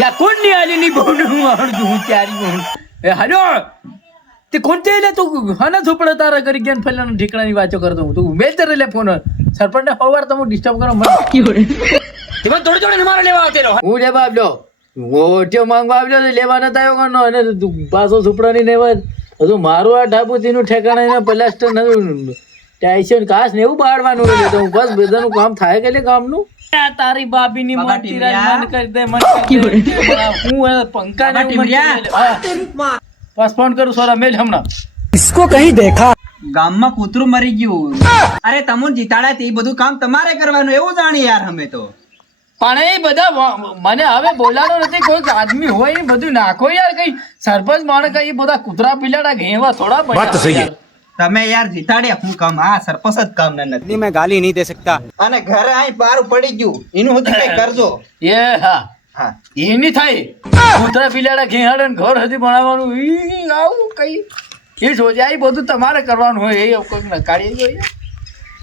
या कोण नाही आली नाही बोलून चारी ए हॅलो ते कोणते तू हा ना झोपडं तारा घरी गेन फैलावून ठिकाणी वाचो करतो तू मेल तर रे फोन सरपंच हवार तर डिस्टर्ब करा थोडे थोडे मारा लेवा होते હું લે બાબલો ઓટો માંગ બાબલો લેવાના તાયો કોનો અને પાછો ઝૂપડાની લેવા હજુ મારું આ ઢાબુતીનું ઠેકાણે ને પ્લાસ્ટર નતું ટાઈશન કાસ ને એવું બાળવાનું એટલે તો બસ બધાનું કામ થાય કે કામનું તારી બાબીની મન કરી દે હું પંખા ને પાસ ફોન કરું સોરા મેલ હમણાં इसको कहीं देखा ગામમાં કૂતરું મરી ગયું અરે તમુન જીતાડા તે બધું કામ તમારે કરવાનું એવું જાણી યાર અમે તો પણ એ બધા મને હવે બોલાનો નથી કોઈ આદમી હોય એ બધું નાખો યાર કઈ સરપંચ માણે કઈ બધા કૂતરા પીલાડા ઘેવા થોડા પડ્યા તમે યાર જીતાડે હું કામ આ સરપંચ જ કામ ના નથી मैं गाली नहीं दे सकता અને ઘરે આઈ પારું પડી ગયું એનું હતું કઈ કરજો એ હા હા એની થાય કૂતરા પીલાડા ઘેહાડે ને ઘર હતી બનાવવાનું આવું કઈ એ સોચ્યા એ બધું તમારે કરવાનું હોય એ કોઈક કાઢી જોઈએ